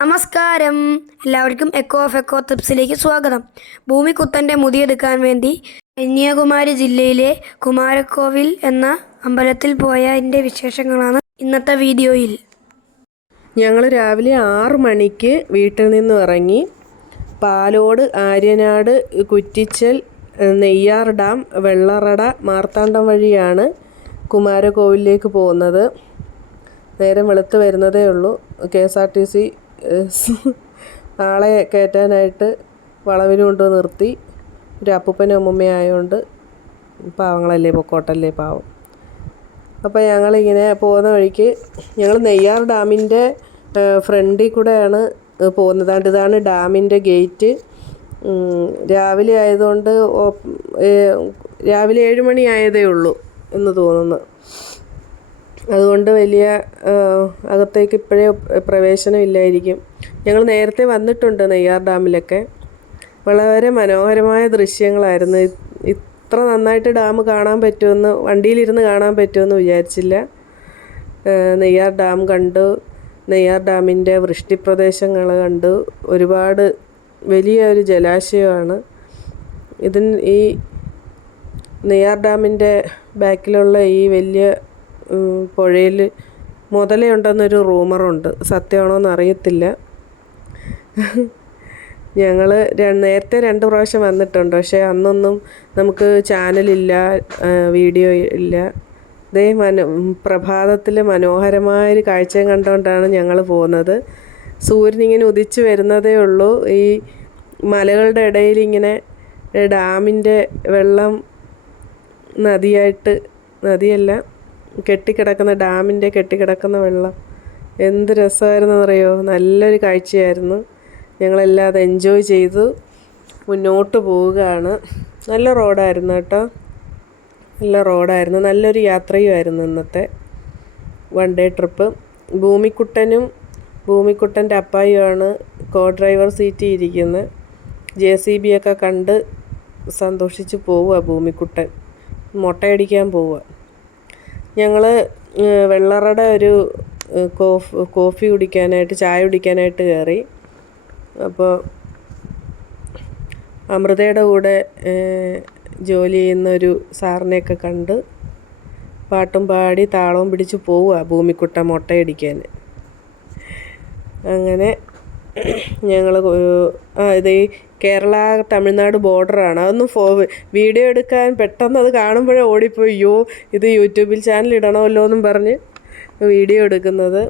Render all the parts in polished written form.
നമസ്കാരം, എല്ലാവർക്കും echo of echo ടിപ്സിലേക്ക് സ്വാഗതം. ഭൂമിക്കുത്തൻ്റെ മുടിയെടുക്കാൻ വേണ്ടി കന്യാകുമാരി ജില്ലയിലെ കുമാരകോവിൽ എന്ന അമ്പലത്തിൽ പോയതിൻ്റെ വിശേഷങ്ങളാണ് ഇന്നത്തെ വീഡിയോയിൽ. ഞങ്ങൾ രാവിലെ 6 മണിക്ക് വീട്ടിൽ നിന്നും ഇറങ്ങി പാലോട്, ആര്യനാട്, കുറ്റിച്ചൽ, നെയ്യാർ ഡാം, വെള്ളറട, മാർത്താണ്ഡം വഴിയാണ് കുമാരകോവിലേക്ക് പോകുന്നത്. നേരം വെളുത്ത് വരുന്നതേ ഉള്ളൂ. KSRTC ആളെ കയറ്റാനായിട്ട് വളവിന് കൊണ്ട് നിർത്തി. ഒരു അപ്പൂപ്പനും അമ്മൂമ്മയായതുകൊണ്ട് പാവങ്ങളല്ലേ, പൊക്കോട്ടല്ലേ പാവം. അപ്പോൾ ഞങ്ങളിങ്ങനെ പോകുന്ന വഴിക്ക് ഞങ്ങൾ നെയ്യാർ ഡാമിൻ്റെ ഫ്രണ്ടിൽ കൂടെയാണ് പോകുന്നത്. ഇതാണ് ഡാമിൻ്റെ ഗേറ്റ്. രാവിലെ ആയതുകൊണ്ട് രാവിലെ 7 മണി ആയതേ ഉള്ളൂ എന്ന് തോന്നുന്നു. അതുകൊണ്ട് വലിയ അകത്തേക്ക് ഇപ്പോഴേ പ്രവേശനമില്ലായിരിക്കും. ഞങ്ങൾ നേരത്തെ വന്നിട്ടുണ്ട് നെയ്യാർ ഡാമിലൊക്കെ. വളരെ മനോഹരമായ ദൃശ്യങ്ങളായിരുന്നു. ഇത്ര നന്നായിട്ട് ഡാം കാണാൻ പറ്റുമെന്ന്, വണ്ടിയിലിരുന്ന് കാണാൻ പറ്റുമെന്ന് വിചാരിച്ചില്ല. നെയ്യാർ ഡാം കണ്ടു. നെയ്യാർ ഡാമിൻ്റെ വൃഷ്ടിപ്രദേശങ്ങൾ കണ്ടു. ഒരുപാട് വലിയ ഒരു ജലാശയമാണ്. ഈ നെയ്യാർ ഡാമിൻ്റെ ബാക്കിലുള്ള ഈ വലിയ പുഴയിൽ മുതലയുണ്ടെന്നൊരു റൂമറുണ്ട്. സത്യമാണോന്ന് അറിയത്തില്ല. ഞങ്ങൾ നേരത്തെ 2 പ്രാവശ്യം വന്നിട്ടുണ്ട്. പക്ഷേ അന്നൊന്നും നമുക്ക് ചാനലില്ല, വീഡിയോ ഇല്ല. പ്രഭാതത്തിൽ മനോഹരമായൊരു കാഴ്ചയും കണ്ടുകൊണ്ടാണ് ഞങ്ങൾ പോകുന്നത്. സൂര്യനിങ്ങനെ ഉദിച്ച് വരുന്നതേ ഉള്ളൂ. ഈ മലകളുടെ ഇടയിൽ ഇങ്ങനെ ഡാമിൻ്റെ വെള്ളം നദിയല്ല, ഡാമിൻ്റെ കെട്ടിക്കിടക്കുന്ന വെള്ളം എന്ത് രസമായിരുന്നെന്നറിയോ. നല്ലൊരു കാഴ്ചയായിരുന്നു. ഞങ്ങളെല്ലാം അത് എൻജോയ് ചെയ്തു മുന്നോട്ട് പോവുകയാണ്. നല്ല റോഡായിരുന്നു കേട്ടോ, നല്ല റോഡായിരുന്നു. നല്ലൊരു യാത്രയുമായിരുന്നു ഇന്നത്തെ 1 ഡേ ട്രിപ്പ്. ഭൂമിക്കുട്ടൻ്റെ അപ്പായുമാണ് ഡ്രൈവർ സീറ്റിൽ ഇരിക്കുന്നത്. JCB ഒക്കെ കണ്ട് സന്തോഷിച്ച് പോവുക. ഭൂമിക്കുട്ടൻ മൊട്ടയടിക്കാൻ പോവുക. ഞങ്ങൾ വെള്ളറട ഒരു കോഫി കുടിക്കാനായിട്ട്, ചായ കുടിക്കാനായിട്ട് കയറി. അപ്പോൾ അമൃതയുടെ കൂടെ ജോലി ചെയ്യുന്നൊരു സാറിനെയൊക്കെ കണ്ട് പാട്ടും പാടി താളവും പിടിച്ച് പോവുക ഭൂമിക്കുട്ട മൊട്ടയടിക്കാൻ. അങ്ങനെ ഞങ്ങൾ ഇത് കേരള തമിഴ്നാട് ബോർഡറാണ്. അതൊന്ന് വീഡിയോ എടുക്കാൻ പെട്ടെന്ന് അത് കാണുമ്പോഴേ ഓടിപ്പോയി, അയ്യോ ഇത് യൂട്യൂബിൽ ചാനൽ ഇടണമല്ലോ എന്നും പറഞ്ഞ് വീഡിയോ എടുക്കുന്നത്.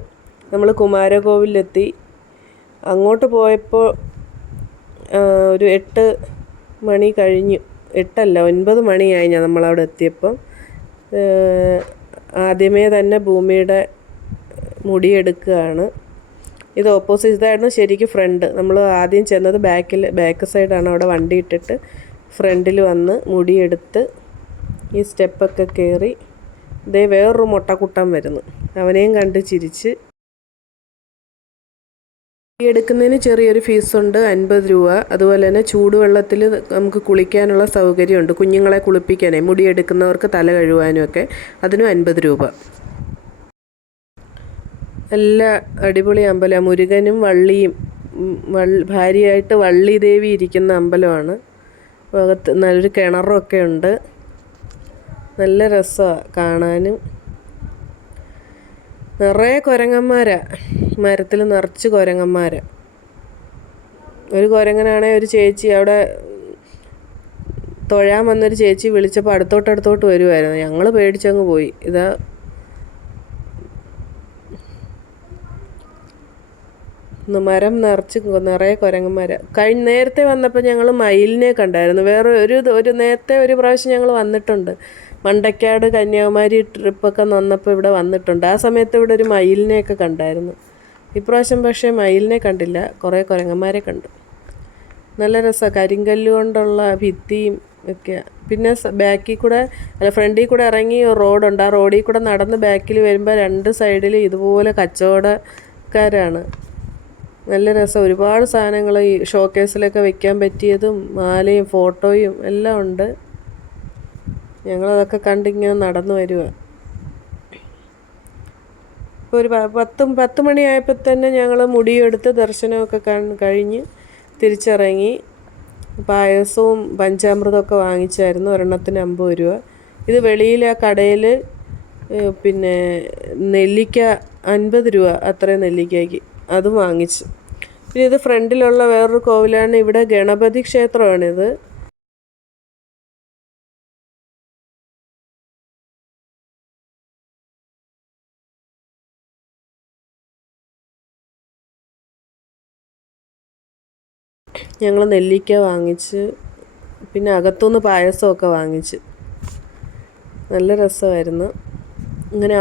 നമ്മൾ കുമാരകോവിലെത്തി. അങ്ങോട്ട് പോയപ്പോൾ ഒരു 8 മണി കഴിഞ്ഞു. 9 മണിയായി നമ്മളവിടെ എത്തിയപ്പം. ആദ്യമേ തന്നെ ഭൂമിയുടെ മുടിയെടുക്കുകയാണ്. ഇത് ഓപ്പോസിറ്റായിരുന്നു ശരിക്കും ഫ്രണ്ട്. നമ്മൾ ആദ്യം ചെന്നത് ബാക്ക് സൈഡാണ്. അവിടെ വണ്ടി ഇട്ടിട്ട് ഫ്രണ്ടിൽ വന്ന് മുടിയെടുത്ത് ഈ സ്റ്റെപ്പൊക്കെ കയറി വേറൊരു മൊട്ടക്കുട്ടൻ വരുന്നു. അവനെയും കണ്ട് ചിരിച്ച്. മുടിയെടുക്കുന്നതിന് ചെറിയൊരു ഫീസുണ്ട്, 50 രൂപ. അതുപോലെ തന്നെ ചൂടുവെള്ളത്തിൽ നമുക്ക് കുളിക്കാനുള്ള സൗകര്യമുണ്ട്. കുഞ്ഞുങ്ങളെ കുളിപ്പിക്കാനേ, മുടിയെടുക്കുന്നവർക്ക് തല കഴുകാനും ഒക്കെ അതിനും 50 രൂപ. നല്ല അടിപൊളി അമ്പലം. മുരുകനും വള്ളിയും ഭാര്യയായിട്ട് വള്ളി ദേവി ഇരിക്കുന്ന അമ്പലമാണ്. അകത്ത് നല്ലൊരു കിണറൊക്കെ ഉണ്ട്. നല്ല രസമാണ് കാണാനും. നിറയെ കുരങ്ങന്മാരാ, മരത്തിൽ നിറച്ച് കുരങ്ങന്മാരാ. ഒരു കുരങ്ങനാണെങ്കിൽ ഒരു ചേച്ചി അവിടെ തൊഴാൻ വന്നൊരു ചേച്ചി വിളിച്ചപ്പോൾ അടുത്തോട്ട് വരുമായിരുന്നു. ഞങ്ങൾ പേടിച്ചങ്ങ് പോയി. മരം നിറയെ കുരങ്ങന്മാർ. നേരത്തെ വന്നപ്പോൾ ഞങ്ങൾ മയിലിനെ കണ്ടായിരുന്നു. നേരത്തെ ഒരു പ്രാവശ്യം ഞങ്ങൾ വന്നിട്ടുണ്ട്. മണ്ടക്കാട് കന്യാകുമാരി ട്രിപ്പൊക്കെ വന്നപ്പോൾ ഇവിടെ വന്നിട്ടുണ്ട്. ആ സമയത്ത് ഇവിടെ ഒരു മയിലിനെയൊക്കെ കണ്ടായിരുന്നു. ഇപ്രാവശ്യം പക്ഷേ മയിലിനെ കണ്ടില്ല, കുറേ കുരങ്ങന്മാരെ കണ്ടു. നല്ല രസമാണ്. കരിങ്കല്ല് കൊണ്ടുള്ള ഭിത്തിയും ഒക്കെയാണ്. പിന്നെ ഫ്രണ്ടിൽ കൂടെ ഇറങ്ങി റോഡുണ്ട്. ആ റോഡിൽ കൂടെ നടന്ന് ബാക്കിൽ വരുമ്പോൾ 2 സൈഡിൽ ഇതുപോലെ കച്ചവടക്കാരാണ്. നല്ല രസം. ഒരുപാട് സാധനങ്ങൾ ഈ ഷോക്കേസിലൊക്കെ വെക്കാൻ പറ്റിയതും മാലയും ഫോട്ടോയും എല്ലാം ഉണ്ട്. ഞങ്ങളതൊക്കെ കണ്ടിങ്ങനെ നടന്നു വരിക. ഒരു 10 മണിയായപ്പോൾ തന്നെ ഞങ്ങൾ മുടിയെടുത്ത് ദർശനമൊക്കെ കഴിഞ്ഞ് തിരിച്ചിറങ്ങി. പായസവും പഞ്ചാമൃതമൊക്കെ വാങ്ങിച്ചായിരുന്നു. ഒരെണ്ണത്തിന് 50 രൂപ. ഇത് വെളിയിലെ കടയിൽ പിന്നെ നെല്ലിക്ക 50 രൂപ അത്രയും നെല്ലിക്കയ്ക്ക്, അതും വാങ്ങിച്ചു. പിന്നെ ഇത് ഫ്രണ്ടിലുള്ള വേറൊരു കോവിലാണ്. ഇവിടെ ഗണപതി ക്ഷേത്രമാണിത്. ഞങ്ങൾ നെല്ലിക്ക വാങ്ങിച്ച് പിന്നെ അകത്തുനിന്ന് പായസമൊക്കെ വാങ്ങിച്ച്. നല്ല രസമായിരുന്നു. ഇങ്ങനെ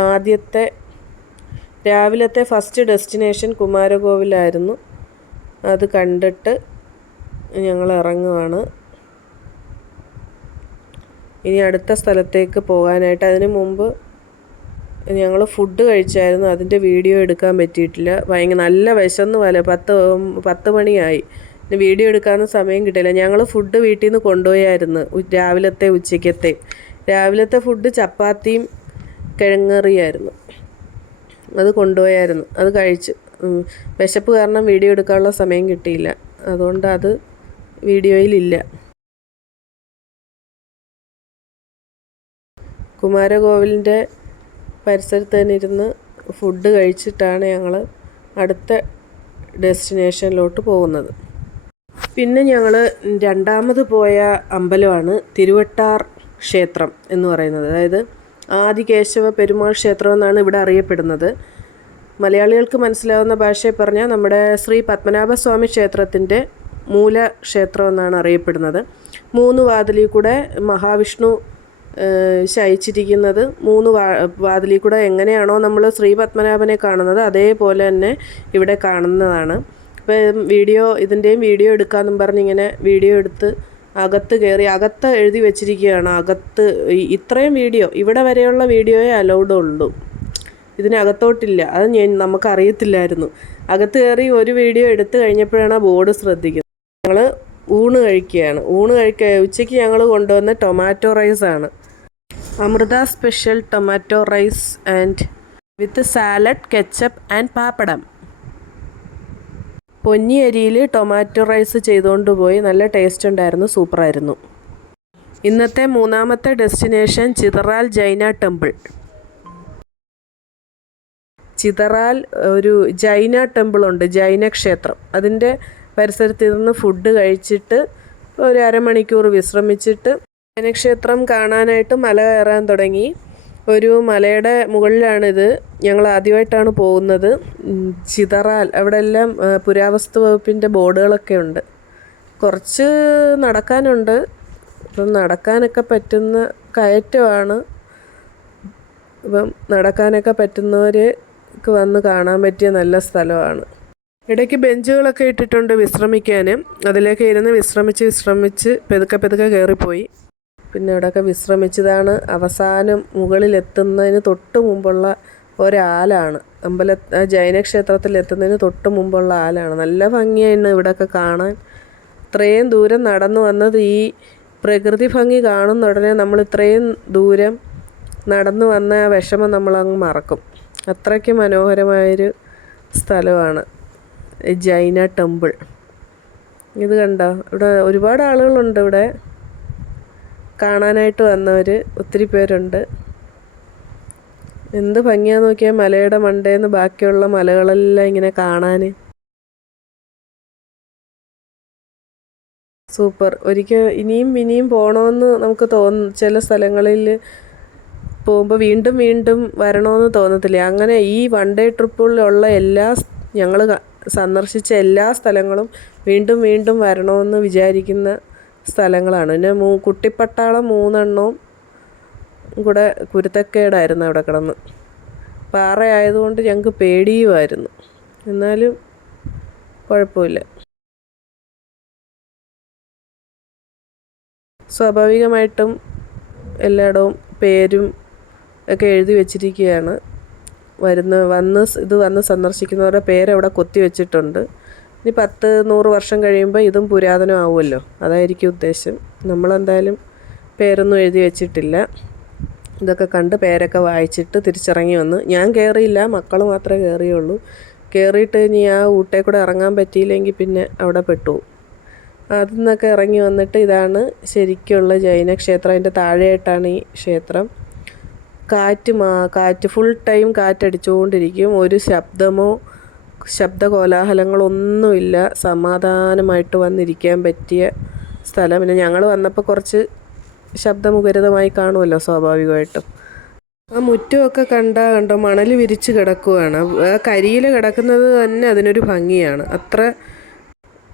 രാവിലത്തെ ഫസ്റ്റ് ഡെസ്റ്റിനേഷൻ കുമാരകോവിലായിരുന്നു. അത് കണ്ടിട്ട് ഞങ്ങൾ ഇറങ്ങുവാണ്. ഇനി അടുത്ത സ്ഥലത്തേക്ക് പോകാനായിട്ട്. അതിന് മുമ്പ് ഞങ്ങൾ ഫുഡ് കഴിച്ചായിരുന്നു. അതിൻ്റെ വീഡിയോ എടുക്കാൻ പറ്റിയിട്ടില്ല. നല്ല വിശന്ന് പോലെ 10 മണിയായി. വീഡിയോ എടുക്കാനൊന്നും സമയം കിട്ടില്ല. ഞങ്ങൾ ഫുഡ് വീട്ടിൽ നിന്ന് കൊണ്ടുപോയായിരുന്നു. രാവിലത്തെ ഉച്ചയ്ക്കത്തെ. രാവിലത്തെ ഫുഡ് ചപ്പാത്തിയും കിഴങ്ങറിയായിരുന്നു. അത് കൊണ്ടുപോയായിരുന്നു. അത് കഴിച്ച്. വിശപ്പ് കാരണം വീഡിയോ എടുക്കാനുള്ള സമയം കിട്ടിയില്ല. അതുകൊണ്ട് അത് വീഡിയോയിലില്ല. കുമാരകോവിലിൻ്റെ പരിസരത്ത് തന്നെ ഇരുന്ന് ഫുഡ് കഴിച്ചിട്ടാണ് ഞങ്ങൾ അടുത്ത ഡെസ്റ്റിനേഷനിലോട്ട് പോകുന്നത്. പിന്നെ ഞങ്ങൾ രണ്ടാമത് പോയ അമ്പലമാണ് തിരുവട്ടാർ ക്ഷേത്രം എന്ന് പറയുന്നത്. അതായത് ആദികേശവ പെരുമാൾ ക്ഷേത്രം എന്നാണ് ഇവിടെ അറിയപ്പെടുന്നത്. മലയാളികൾക്ക് മനസ്സിലാവുന്ന ഭാഷയിൽ പറഞ്ഞാൽ നമ്മുടെ ശ്രീ പത്മനാഭസ്വാമി ക്ഷേത്രത്തിൻ്റെ മൂലക്ഷേത്രം എന്നാണ് അറിയപ്പെടുന്നത്. 3 വാതിലിൽ കൂടെ മഹാവിഷ്ണു ശയിച്ചിരിക്കുന്നത് 3 വാതിലിൽ കൂടെ എങ്ങനെയാണോ നമ്മൾ ശ്രീ പത്മനാഭനെ കാണുന്നത് അതേപോലെ തന്നെ ഇവിടെ കാണുന്നതാണ്. ഇപ്പം ഇതിൻ്റെയും വീഡിയോ എടുക്കാമെന്നും പറഞ്ഞിങ്ങനെ വീഡിയോ എടുത്ത് അകത്ത് കയറി. അകത്ത് എഴുതി വെച്ചിരിക്കുകയാണ്. അകത്ത് ഇത്രയും വീഡിയോ, ഇവിടെ വരെയുള്ള വീഡിയോയെ അലൗഡ് ഉള്ളൂ, ഇതിനകത്തോട്ടില്ല. അത് നമുക്കറിയത്തില്ലായിരുന്നു. അകത്ത് കയറി ഒരു വീഡിയോ എടുത്തു കഴിഞ്ഞപ്പോഴാണ് ആ ബോർഡ് ശ്രദ്ധിക്കുന്നത്. ഞങ്ങൾ ഊണ് കഴിക്കുകയാണ്. ഉച്ചയ്ക്ക് ഞങ്ങൾ കൊണ്ടുവന്ന ടൊമാറ്റോ റൈസാണ്. Amrita special tomato rice and with salad, ketchup and പാപ്പടം. പൊന്നി അരിയിൽ ടൊമാറ്റോ റൈസ് ചെയ്തുകൊണ്ട് പോയി. നല്ല ടേസ്റ്റ് ഉണ്ടായിരുന്നു. സൂപ്പറായിരുന്നു. ഇന്നത്തെ 3ാമത്തെ ഡെസ്റ്റിനേഷൻ ചിതറാൽ ജൈന ടെമ്പിൾ. ചിതറാൽ ഒരു ജൈന ടെമ്പിളുണ്ട്, ജൈന ക്ഷേത്രം. അതിൻ്റെ പരിസരത്ത് ഇരുന്ന് ഫുഡ് കഴിച്ചിട്ട് ഒരു അരമണിക്കൂർ വിശ്രമിച്ചിട്ട് ജൈനക്ഷേത്രം കാണാനായിട്ട് മല കയറാൻ തുടങ്ങി. ഒരു മലയുടെ മുകളിലാണിത്. ഞങ്ങൾ ആദ്യമായിട്ടാണ് പോകുന്നത്. ചിതറാൽ, അവിടെ എല്ലാം പുരാവസ്തു വകുപ്പിൻ്റെ ബോർഡുകളൊക്കെ ഉണ്ട്. കുറച്ച് നടക്കാനുണ്ട്. അപ്പം നടക്കാനൊക്കെ പറ്റുന്ന കയറ്റമാണ്. അപ്പം നടക്കാനൊക്കെ പറ്റുന്നവർക്ക് വന്ന് കാണാൻ പറ്റിയ നല്ല സ്ഥലമാണ്. ഇടയ്ക്ക് ബെഞ്ചുകളൊക്കെ ഇട്ടിട്ടുണ്ട് വിശ്രമിക്കാൻ. അതിലേക്ക് ഇരുന്ന് വിശ്രമിച്ച് പെതുക്കെ കയറിപ്പോയി. പിന്നെ ഇവിടെയൊക്കെ വിശ്രമിച്ചതാണ്. അവസാനം മുകളിലെത്തുന്നതിന് തൊട്ട് മുമ്പുള്ള ഒരാലാണ്. ജൈനക്ഷേത്രത്തിൽ എത്തുന്നതിന് തൊട്ട് മുമ്പുള്ള ആലാണ്. നല്ല ഭംഗിയായിരുന്നു ഇവിടെയൊക്കെ കാണാൻ. ഇത്രയും ദൂരം നടന്നു വന്നത്, ഈ പ്രകൃതി ഭംഗി കാണുന്ന ഉടനെ നമ്മൾ ഇത്രയും ദൂരം നടന്നു വന്ന ആ വിഷമം നമ്മളങ്ങ് മറക്കും. അത്രയ്ക്ക് മനോഹരമായൊരു സ്ഥലമാണ് ജൈന ടെമ്പിൾ. ഇത് കണ്ടോ, ഇവിടെ ഒരുപാട് ആളുകളുണ്ട്. ഇവിടെ കാണാനായിട്ട് വന്നവർ ഒത്തിരി പേരുണ്ട്. എന്ത് ഭംഗിയാന്ന് നോക്കിയാൽ മലയുടെ മണ്ടേന്ന് ബാക്കിയുള്ള മലകളെല്ലാം ഇങ്ങനെ കാണാൻ. സൂപ്പർ. ഒരിക്കൽ ഇനിയും പോകണമെന്ന് നമുക്ക് ചില സ്ഥലങ്ങളിൽ പോകുമ്പോൾ വീണ്ടും വരണമെന്ന് തോന്നത്തില്ല. അങ്ങനെ ഈ 1 ഡേ ട്രിപ്പുകളിലുള്ള ഞങ്ങൾ സന്ദർശിച്ച എല്ലാ സ്ഥലങ്ങളും വീണ്ടും വരണമെന്ന് വിചാരിക്കുന്ന സ്ഥലങ്ങളാണ്. പിന്നെ കുട്ടിപ്പട്ടാളം 3 എണ്ണവും കൂടെ കുരുത്തക്കേടായിരുന്നു അവിടെ കിടന്ന്. പാറയായതുകൊണ്ട് ഞങ്ങൾക്ക് പേടിയുമായിരുന്നു. എന്നാലും കുഴപ്പമില്ല. സ്വാഭാവികമായിട്ടും എല്ലായിടവും പേരും ഒക്കെ എഴുതി വെച്ചിരിക്കുകയാണ്. വന്ന് സന്ദർശിക്കുന്നവരുടെ പേരവിടെ കൊത്തി വെച്ചിട്ടുണ്ട്. ഇനി 10-100 വർഷം കഴിയുമ്പോൾ ഇതും പുരാതനമാവുമല്ലോ, അതായിരിക്കും ഉദ്ദേശം. നമ്മളെന്തായാലും പേരൊന്നും എഴുതി വെച്ചിട്ടില്ല. ഇതൊക്കെ കണ്ട് പേരൊക്കെ വായിച്ചിട്ട് തിരിച്ചിറങ്ങി വന്ന്. ഞാൻ കയറിയില്ല, മക്കൾ മാത്രമേ കയറിയുള്ളൂ. കയറിയിട്ട് ഇനി ആ ഊട്ടേ കൂടെ ഇറങ്ങാൻ പറ്റിയില്ലെങ്കിൽ പിന്നെ അവിടെ പെട്ടു. അതിൽ നിന്നൊക്കെ ഇറങ്ങി വന്നിട്ട് ഇതാണ് ശരിക്കുള്ള ജൈന ക്ഷേത്രം. അതിൻ്റെ താഴെയായിട്ടാണ് ഈ ക്ഷേത്രം. കാറ്റ് ഫുൾ ടൈം കാറ്റടിച്ചുകൊണ്ടിരിക്കും. ഒരു ശബ്ദ കോലാഹലങ്ങളൊന്നുമില്ല. സമാധാനമായിട്ട് വന്നിരിക്കാൻ പറ്റിയ സ്ഥലം. പിന്നെ ഞങ്ങൾ വന്നപ്പോൾ കുറച്ച് ശബ്ദമുഖരിതമായി കാണുമല്ലോ സ്വാഭാവികമായിട്ടും. ആ മുറ്റമൊക്കെ കണ്ടോ മണൽ വിരിച്ച് കിടക്കുകയാണ്. ആ കരിയിൽ കിടക്കുന്നത് തന്നെ അതിനൊരു ഭംഗിയാണ്. അത്ര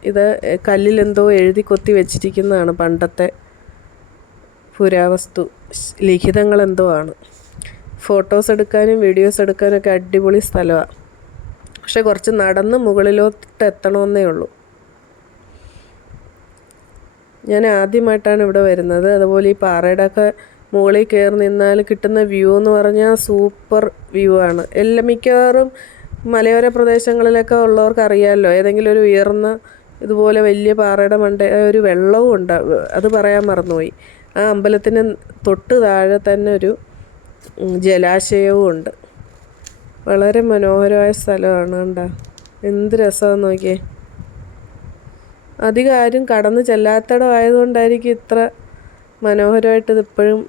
ഇത് കല്ലിലെന്തോ എഴുതി കൊത്തി വെച്ചിരിക്കുന്നതാണ്. പണ്ടത്തെ പുരാവസ്തു ലിഖിതങ്ങളെന്തോ ആണ്. ഫോട്ടോസ് എടുക്കാനും വീഡിയോസ് എടുക്കാനൊക്കെ അടിപൊളി സ്ഥലമാണ്. പക്ഷെ കുറച്ച് നടന്ന് മുകളിലോട്ട് എത്തണമെന്നേ ഉള്ളൂ. ഞാൻ ആദ്യമായിട്ടാണ് ഇവിടെ വരുന്നത്. അതുപോലെ ഈ പാറയുടെയൊക്കെ മുകളിൽ കയറി നിന്നാൽ കിട്ടുന്ന വ്യൂ എന്ന് പറഞ്ഞാൽ സൂപ്പർ വ്യൂ ആണ്. മിക്കവാറും മലയോര പ്രദേശങ്ങളിലൊക്കെ ഉള്ളവർക്ക് അറിയാമല്ലോ, ഏതെങ്കിലും ഒരു ഉയർന്ന ഇതുപോലെ വലിയ പാറയുടെ ഒരു വെള്ളവും ഉണ്ട്. അത് പറയാൻ മറന്നുപോയി. ആ അമ്പലത്തിന് തൊട്ട് താഴെ തന്നെ ഒരു ജലാശയവും ഉണ്ട്. വളരെ മനോഹരമായ സ്ഥലമാണ്. കണ്ടോ എന്ത് രസമാണെന്ന് നോക്കിയേ. അധികം ആരും കടന്ന് ചെല്ലാത്തടം ആയതുകൊണ്ടായിരിക്കും ഇത്ര മനോഹരമായിട്ട് ഇതിപ്പോഴും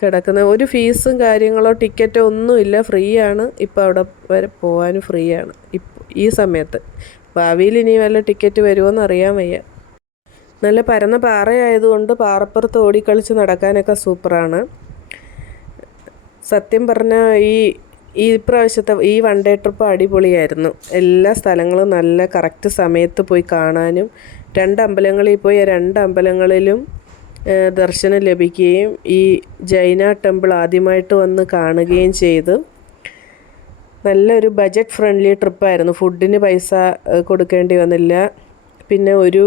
കിടക്കുന്നത്. ഒരു ഫീസും കാര്യങ്ങളോ ടിക്കറ്റോ ഒന്നുമില്ല, ഫ്രീ ആണ്. ഇപ്പോൾ അവിടെ വരെ പോകാനും ഫ്രീ ആണ് ഈ സമയത്ത്. ഭാവിയിൽ ഇനി വല്ല ടിക്കറ്റ് വരുമോയെന്ന് അറിയാൻ വയ്യ. നല്ല പരന്ന പാറയായതുകൊണ്ട് പാറപ്പുറത്ത് ഓടിക്കളിച്ച് നടക്കാനൊക്കെ സൂപ്പറാണ്. സത്യം പറഞ്ഞാൽ ഈ പ്രാവശ്യത്തെ ഈ വൺ ഡേ ട്രിപ്പ് അടിപൊളിയായിരുന്നു. എല്ലാ സ്ഥലങ്ങളും നല്ല കറക്റ്റ് സമയത്ത് പോയി കാണാനും 2 അമ്പലങ്ങളിൽ പോയി 2 അമ്പലങ്ങളിലും ദർശനം ലഭിക്കുകയും ഈ ജൈന ടെമ്പിൾ ആദ്യമായിട്ട് വന്ന് കാണുകയും ചെയ്തു. നല്ലൊരു ബജറ്റ് ഫ്രണ്ട്ലി ട്രിപ്പായിരുന്നു. ഫുഡിന് പൈസ കൊടുക്കേണ്ടി വന്നില്ല. പിന്നെ ഒരു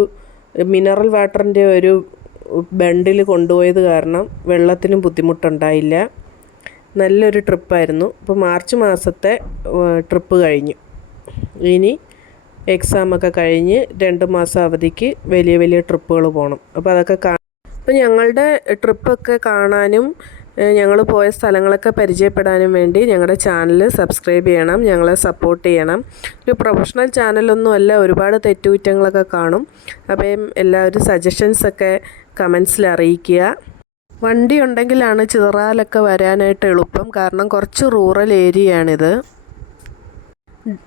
മിനറൽ വാട്ടറിൻ്റെ ഒരു ബണ്ടിൽ കൊണ്ടുപോയത് കാരണം വെള്ളത്തിനും ബുദ്ധിമുട്ടുണ്ടായില്ല. നല്ലൊരു ട്രിപ്പായിരുന്നു. ഇപ്പോൾ മാർച്ച് മാസത്തെ ട്രിപ്പ് കഴിഞ്ഞു. ഇനി എക്സാമൊക്കെ കഴിഞ്ഞ് 2 മാസം അവധിക്ക് വലിയ ട്രിപ്പുകൾ പോകണം. അപ്പോൾ അതൊക്കെ അപ്പോൾ ഞങ്ങളുടെ ട്രിപ്പൊക്കെ കാണാനും ഞങ്ങൾ പോയ സ്ഥലങ്ങളൊക്കെ പരിചയപ്പെടാനും വേണ്ടി ഞങ്ങളുടെ ചാനൽ സബ്സ്ക്രൈബ് ചെയ്യണം, ഞങ്ങളെ സപ്പോർട്ട് ചെയ്യണം. ഒരു പ്രൊഫഷണൽ ചാനലൊന്നുമല്ല, ഒരുപാട് തെറ്റുകുറ്റങ്ങളൊക്കെ കാണും. അപ്പം എല്ലാവരും സജഷൻസൊക്കെ കമൻസിൽ അറിയിക്കുക. വണ്ടി ഉണ്ടെങ്കിലാണ് ചിതറാലൊക്കെ വരാനായിട്ട് എളുപ്പം. കാരണം കുറച്ച് റൂറൽ ഏരിയയാണിത്.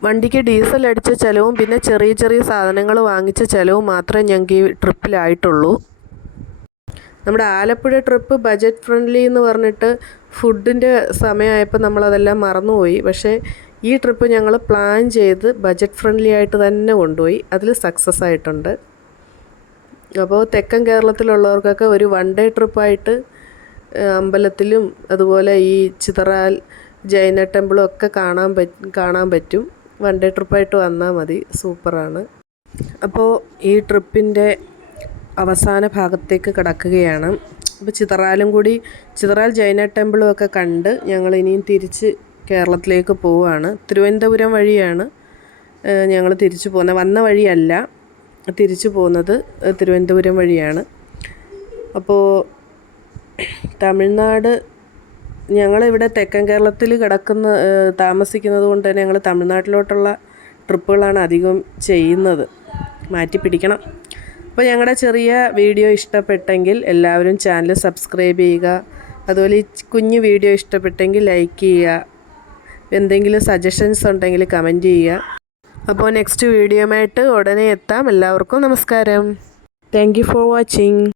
വണ്ടിക്ക് ഡീസൽ അടിച്ച ചിലവും പിന്നെ ചെറിയ സാധനങ്ങൾ വാങ്ങിച്ച ചിലവും മാത്രമേ ഞങ്ങൾക്ക് ഈ ട്രിപ്പിലായിട്ടുള്ളൂ. നമ്മുടെ ആലപ്പുഴ ട്രിപ്പ് ബജറ്റ് ഫ്രണ്ട്ലി എന്ന് പറഞ്ഞിട്ട് ഫുഡിൻ്റെ സമയമായപ്പോൾ നമ്മളതെല്ലാം മറന്നുപോയി. പക്ഷേ ഈ ട്രിപ്പ് ഞങ്ങൾ പ്ലാൻ ചെയ്ത് ബജറ്റ് ഫ്രണ്ട്ലി ആയിട്ട് തന്നെ കൊണ്ടുപോയി. അതിൽ സക്സസ് ആയിട്ടുണ്ട്. അപ്പോൾ തെക്കൻ കേരളത്തിലുള്ളവർക്കൊക്കെ ഒരു വൺ ഡേ ട്രിപ്പായിട്ട് അമ്പലത്തിലും അതുപോലെ ഈ ചിതറാൽ ജൈന ടെമ്പിളും ഒക്കെ കാണാൻ പറ്റും. വൺ ഡേ ട്രിപ്പായിട്ട് വന്നാൽ മതി, സൂപ്പറാണ്. അപ്പോൾ ഈ ട്രിപ്പിൻ്റെ അവസാന ഭാഗത്തേക്ക് കടക്കുകയാണ്. അപ്പോൾ ചിതറാൽ ജൈന ടെമ്പിളും ഒക്കെ കണ്ട് ഞങ്ങൾ ഇനിയും തിരിച്ച് കേരളത്തിലേക്ക് പോവുകയാണ്. തിരുവനന്തപുരം വഴിയാണ് ഞങ്ങൾ തിരിച്ചു പോകുന്നത്. വന്ന വഴിയല്ല, തിരിച്ചു പോകുന്നത് തിരുവനന്തപുരം വഴിയാണ്. അപ്പോൾ തമിഴ്നാട്, ഞങ്ങളിവിടെ തെക്കൻ കേരളത്തിൽ താമസിക്കുന്നത് കൊണ്ട് തന്നെ ഞങ്ങൾ തമിഴ്നാട്ടിലോട്ടുള്ള ട്രിപ്പുകളാണ് അധികം ചെയ്യുന്നത്. മാറ്റി പിടിക്കണം. അപ്പോൾ ഞങ്ങളുടെ ചെറിയ വീഡിയോ ഇഷ്ടപ്പെട്ടെങ്കിൽ എല്ലാവരും ചാനൽ സബ്സ്ക്രൈബ് ചെയ്യുക. അതുപോലെ ഈ കുഞ്ഞു വീഡിയോ ഇഷ്ടപ്പെട്ടെങ്കിൽ ലൈക്ക് ചെയ്യുക. എന്തെങ്കിലും സജഷൻസ് ഉണ്ടെങ്കിൽ കമൻറ്റ് ചെയ്യുക. അപ്പോൾ നെക്സ്റ്റ് വീഡിയോയുമായിട്ട് ഉടനെ എത്താം. എല്ലാവർക്കും നമസ്കാരം. Thank you for watching.